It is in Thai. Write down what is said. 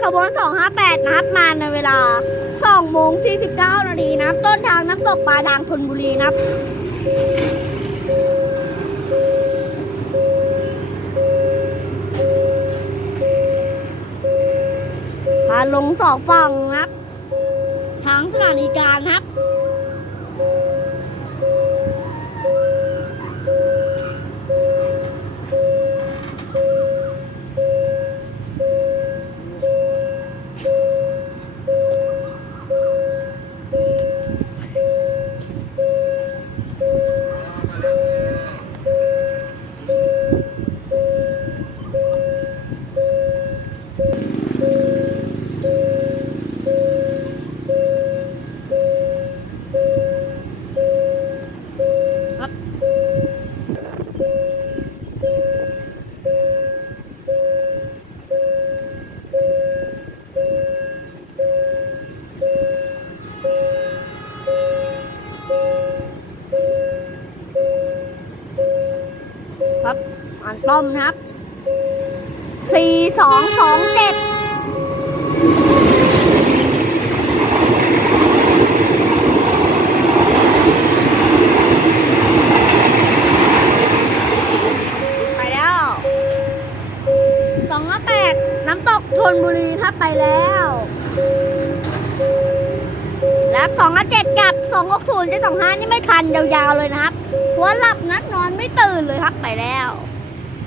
ขบวน 258 นะครับ มาในเวลา2โมง49 นาทีนะครับ ต้นทางน้ำตกปลาดางธนบุรีนะครับพาลงสองฝั่งนะครับ ทางสถานีการนะครับ ครับอ่านต้อมนะครับสี่สองสองเจ็ดไปแล้วสองแปดน้ำตกธนบุรีถ้าไปแล้วแล้วสองเจ็ดกับสองหกศูนย์เจ็ดสองห้านี่ไม่ทันยาวๆเลยนะครับหัวหลับนัดน ตื่นเลยครับไปแล้ว